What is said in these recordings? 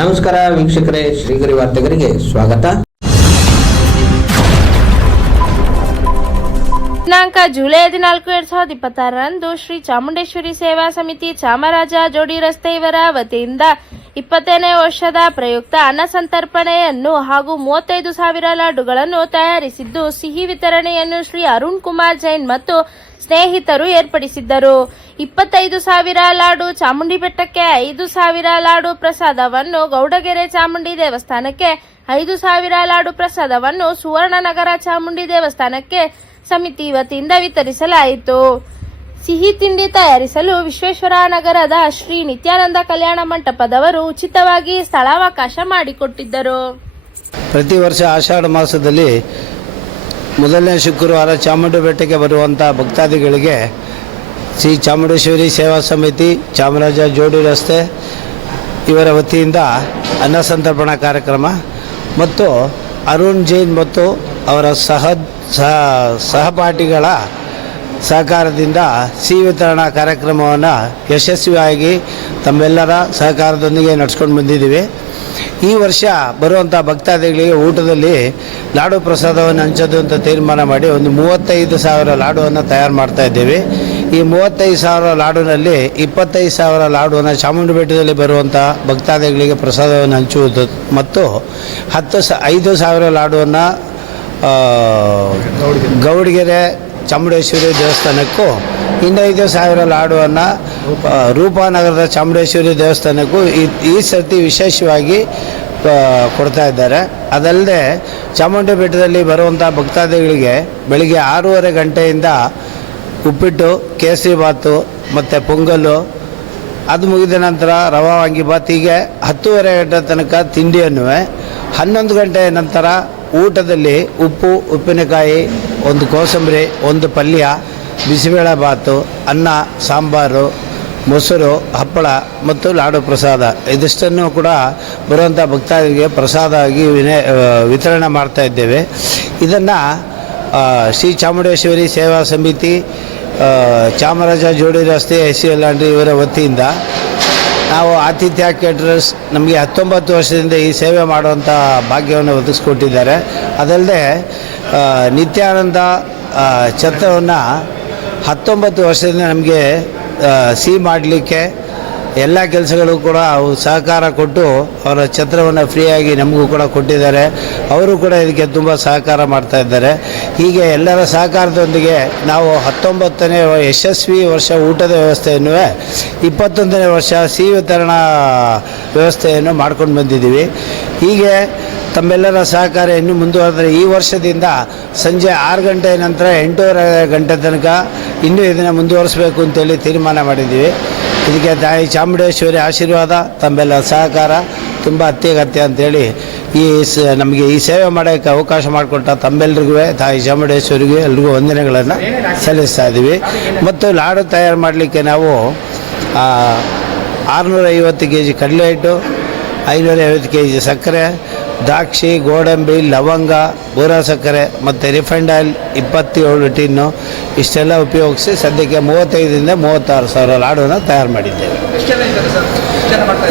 ನಮಸ್ಕಾರ ವೀಕ್ಷಕರೇ, ಶ್ರೀಗರಿ ವಾರ್ತೆಗರಿಗೆ ಸ್ವಾಗತ. ದಿನಾಂಕ ಜುಲೈ 14, 2026ರಂದು ಶ್ರೀ ಚಾಮುಂಡೇಶ್ವರಿ ಸೇವಾ ಸಮಿತಿ ಚಾಮರಾಜ ಜೋಡಿ ರಸ್ತೆ ಇವರ ವತಿಯಿಂದ 20ನೇ ವರ್ಷದ ಪ್ರಯುಕ್ತ ಅನ್ನ ಸಂತರ್ಪಣೆಯನ್ನು ಹಾಗೂ 35,000 ಲಾಡುಗಳನ್ನು ತಯಾರಿಸಿದ್ದು, ಸಿಹಿ ವಿತರಣೆಯನ್ನು ಶ್ರೀ ಅರುಣ್ ಕುಮಾರ್ ಜೈನ್ ಮತ್ತು ಸ್ನೇಹಿತರು ಏರ್ಪಡಿಸಿದ್ದರು. 25,000 ಲಾಡು ಚಾಮುಂಡಿ ಬೆಟ್ಟಕ್ಕೆ, 5,000 ಲಾಡು ಪ್ರಸಾದವನ್ನು ಗೌಡಗೆರೆ ಚಾಮುಂಡಿ ದೇವಸ್ಥಾನಕ್ಕೆ, 5,000 ಲಾಡು ಪ್ರಸಾದವನ್ನು ಸುವರ್ಣನಗರ ಚಾಮುಂಡಿ ದೇವಸ್ಥಾನಕ್ಕೆ ಸಮಿತಿ ವತಿಯಿಂದ ವಿತರಿಸಲಾಯಿತು. ಸಿಹಿ ತಿಂಡಿ ತಯಾರಿಸಲು ವಿಶ್ವೇಶ್ವರ ನಗರದ ಶ್ರೀ ನಿತ್ಯಾನಂದ ಕಲ್ಯಾಣ ಮಂಟಪದವರು ಉಚಿತವಾಗಿ ಸ್ಥಳಾವಕಾಶ ಮಾಡಿಕೊಟ್ಟಿದ್ದರು. ಪ್ರತಿ ವರ್ಷ ಆಷಾಢ ಮಾಸದಲ್ಲಿ ಮೊದಲನೇ ಶುಕ್ರವಾರ ಚಾಮುಂಡಿ ಬೆಟ್ಟಕ್ಕೆ ಬರುವಂಥ ಭಕ್ತಾದಿಗಳಿಗೆ ಶ್ರೀ ಚಾಮುಂಡೇಶ್ವರಿ ಸೇವಾ ಸಮಿತಿ ಚಾಮರಾಜ ಜೋಡಿ ರಸ್ತೆ ಇವರ ವತಿಯಿಂದ ಅನ್ನ ಸಂತರ್ಪಣಾ ಕಾರ್ಯಕ್ರಮ ಮತ್ತು ಅರುಣ್ ಜೈನ್ ಮತ್ತು ಅವರ ಸಹಪಾಠಿಗಳ ಸಹಕಾರದಿಂದ ಸಿಹಿ ವಿತರಣಾ ಕಾರ್ಯಕ್ರಮವನ್ನು ಯಶಸ್ವಿಯಾಗಿ ತಮ್ಮೆಲ್ಲರ ಸಹಕಾರದೊಂದಿಗೆ ನಡೆಸ್ಕೊಂಡು ಬಂದಿದ್ದೀವಿ. ಈ ವರ್ಷ ಬರುವಂಥ ಭಕ್ತಾದಿಗಳಿಗೆ ಊಟದಲ್ಲಿ ಲಾಡು ಪ್ರಸಾದವನ್ನು ಹಂಚೋದು ಅಂತ ತೀರ್ಮಾನ ಮಾಡಿ ಒಂದು 35,000 ಲಾಡುವನ್ನು ತಯಾರು ಮಾಡ್ತಾ ಇದ್ದೇವೆ. ಈ 35,000 ಲಾಡುನಲ್ಲಿ 25,000 ಲಾಡುವನ್ನು ಚಾಮುಂಡಿ ಬೆಟ್ಟದಲ್ಲಿ ಬರುವಂಥ ಭಕ್ತಾದಿಗಳಿಗೆ ಪ್ರಸಾದವನ್ನು ಹಂಚುವುದು ಮತ್ತು 5,000 ಲಾಡುವನ್ನು ಗೌಡಗೆರೆ ಚಾಮುಂಡೇಶ್ವರಿ ದೇವಸ್ಥಾನಕ್ಕೂ, ಇನ್ನು 5,000 ಲಾಡುವನ್ನು ರೂಪಾನಗರದ ಚಾಮುಂಡೇಶ್ವರಿ ದೇವಸ್ಥಾನಕ್ಕೂ ಈ ಸರ್ತಿ ವಿಶೇಷವಾಗಿ ಕೊಡ್ತಾ ಇದ್ದಾರೆ. ಅದಲ್ಲದೆ ಚಾಮುಂಡಿ ಬೆಟ್ಟದಲ್ಲಿ ಬರುವಂಥ ಭಕ್ತಾದಿಗಳಿಗೆ ಬೆಳಿಗ್ಗೆ 6:30 ಗಂಟೆಯಿಂದ ಉಪ್ಪಿಟ್ಟು, ಕೇಸರಿ ಬಾತು ಮತ್ತು ಪೊಂಗಲ್ಲು, ಅದು ಮುಗಿದ ನಂತರ ರವಾ ವಾಂಗಿಬಾತ್, ಹೀಗೆ 10:30 ಗಂಟೆ ತನಕ ತಿಂಡಿಯನ್ನು, 11 ಗಂಟೆಯ ನಂತರ ಊಟದಲ್ಲಿ ಉಪ್ಪು, ಉಪ್ಪಿನಕಾಯಿ, ಒಂದು ಕೋಸಂಬರಿ, ಒಂದು ಪಲ್ಯ, ಬಿಸಿಬೇಳೆ ಬಾತು, ಅನ್ನ, ಸಾಂಬಾರು, ಮೊಸರು, ಹಪ್ಪಳ ಮತ್ತು ಲಾಡು ಪ್ರಸಾದ ಇದಿಷ್ಟನ್ನು ಕೂಡ ಬರುವಂಥ ಭಕ್ತಾದಿಗಳಿಗೆ ಪ್ರಸಾದ ಆಗಿ ವಿತರಣೆ ಮಾಡ್ತಾ ಇದ್ದೇವೆ. ಇದನ್ನು ಶ್ರೀ ಚಾಮುಂಡೇಶ್ವರಿ ಸೇವಾ ಸಮಿತಿ ಚಾಮರಾಜ ಜೋಡಿ ರಸ್ತೆ SCL ಇವರ ವತಿಯಿಂದ ನಾವು ಆತಿಥ್ಯ ಕೇಟರರ್ಸ್ ನಮಗೆ 19 ವರ್ಷದಿಂದ ಈ ಸೇವೆ ಮಾಡುವಂಥ ಭಾಗ್ಯವನ್ನು ಒದಗಿಸ್ಕೊಟ್ಟಿದ್ದಾರೆ. ಅದಲ್ಲದೆ ನಿತ್ಯಾನಂದ ಛತ್ರವನ್ನು 19 ವರ್ಷದಿಂದ ನಮಗೆ ಸಿಹಿ ಮಾಡಲಿಕ್ಕೆ ಎಲ್ಲ ಕೆಲಸಗಳು ಕೂಡ ಸಹಕಾರ ಕೊಟ್ಟು ಅವರ ಛತ್ರವನ್ನು ಫ್ರೀಯಾಗಿ ನಮಗೂ ಕೂಡ ಕೊಟ್ಟಿದ್ದಾರೆ. ಅವರು ಕೂಡ ಇದಕ್ಕೆ ತುಂಬ ಸಹಕಾರ ಮಾಡ್ತಾ ಇದ್ದಾರೆ. ಹೀಗೆ ಎಲ್ಲರ ಸಹಕಾರದೊಂದಿಗೆ ನಾವು 19ನೇ ಯಶಸ್ವಿ ವರ್ಷ ಊಟದ ವ್ಯವಸ್ಥೆಯನ್ನು, 21ನೇ ವರ್ಷ ಸಿಹಿ ವಿತರಣಾ ವ್ಯವಸ್ಥೆಯನ್ನು ಮಾಡ್ಕೊಂಡು ಬಂದಿದ್ದೀವಿ. ಹೀಗೆ ತಮ್ಮೆಲ್ಲರ ಸಹಕಾರ ಇನ್ನೂ ಮುಂದುವರೆದರೆ ಈ ವರ್ಷದಿಂದ ಸಂಜೆ 6 ಗಂಟೆ ನಂತರ 8:30 ಗಂಟೆ ತನಕ ಇನ್ನೂ ಇದನ್ನು ಮುಂದುವರಿಸಬೇಕು ಅಂತೇಳಿ ತೀರ್ಮಾನ ಮಾಡಿದ್ದೀವಿ. ಇದಕ್ಕೆ ತಾಯಿ ಚಾಮುಂಡೇಶ್ವರಿ ಆಶೀರ್ವಾದ, ತಮ್ಮೆಲ್ಲರ ಸಹಕಾರ ತುಂಬ ಅತ್ಯಗತ್ಯ ಅಂಥೇಳಿ ನಮಗೆ ಈ ಸೇವೆ ಮಾಡೋಕ್ಕೆ ಅವಕಾಶ ಮಾಡಿಕೊಟ್ಟ ತಮ್ಮೆಲ್ಲರಿಗೂ ತಾಯಿ ಚಾಮುಂಡೇಶ್ವರಿಗೆ ಎಲ್ರಿಗೂ ವಂದನೆಗಳನ್ನು ಸಲ್ಲಿಸ್ತಾ ಇದ್ದೀವಿ. ಮತ್ತು ಲಾಡು ತಯಾರು ಮಾಡಲಿಕ್ಕೆ ನಾವು 650 kg ಕಡಲೆ ಹಿಟ್ಟು, 550 kg ಸಕ್ಕರೆ, ದ್ರಾಕ್ಷಿ, ಗೋಡಂಬಿ, ಲವಂಗ, ಬೂರ ಸಕ್ಕರೆ ಮತ್ತು ರಿಫೈಂಡ್ ಆಯಿಲ್ 27 ಟಿನ್ನು ಇಷ್ಟೆಲ್ಲ ಉಪಯೋಗಿಸಿ ಸದ್ಯಕ್ಕೆ 35,000 ರಿಂದ 36,000 ಲಾಡುವನ್ನು ತಯಾರು ಮಾಡಿದ್ದೇವೆ.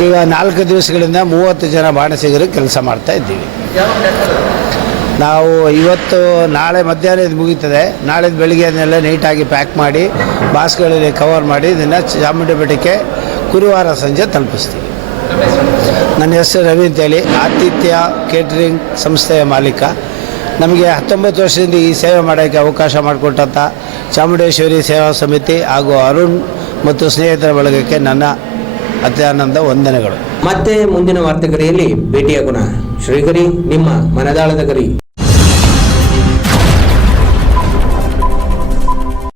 ಈಗ 4 ದಿವಸಗಳಿಂದ 30 ಜನ ಬಾಣಸಿಗರು ಕೆಲಸ ಮಾಡ್ತಾ ಇದ್ದೀವಿ. ನಾವು ಇವತ್ತು ನಾಳೆ ಮಧ್ಯಾಹ್ನ ಇದು ಮುಗೀತದೆ. ನಾಳೆ ಬೆಳಿಗ್ಗೆ ಅದನ್ನೆಲ್ಲ ನೀಟಾಗಿ ಪ್ಯಾಕ್ ಮಾಡಿ ಬಾಕ್ಸ್ಗಳಲ್ಲಿ ಕವರ್ ಮಾಡಿ ಇದನ್ನು ಚಾಮುಂಡಿ ಬೆಟ್ಟಕ್ಕೆ ಗುರುವಾರ ಸಂಜೆ ತಲುಪಿಸ್ತೀವಿ. ನನ್ನ ಹೆಸರು ರವಿ ಅಂತೇಳಿ, ಆತಿಥ್ಯ ಕೇಟರಿಂಗ್ ಸಂಸ್ಥೆಯ ಮಾಲೀಕ. ನಮಗೆ 19 ವರ್ಷದಿಂದ ಈ ಸೇವೆ ಮಾಡೋಕ್ಕೆ ಅವಕಾಶ ಮಾಡಿಕೊಟ್ಟಂಥ ಚಾಮುಂಡೇಶ್ವರಿ ಸೇವಾ ಸಮಿತಿ ಹಾಗೂ ಅರುಣ್ ಮತ್ತು ಸ್ನೇಹಿತರ ಬಳಗಕ್ಕೆ ನನ್ನ ಅತ್ಯಾನಂದ ವಂದನೆಗಳು. ಮತ್ತೆ ಮುಂದಿನ ವಾರ್ತೆಗರಿಯಲ್ಲಿ ಭೇಟಿಯಾಗೋಣ. ಶ್ರೀಗರಿ, ನಿಮ್ಮ ಮನದಾಳದ ಗರಿ.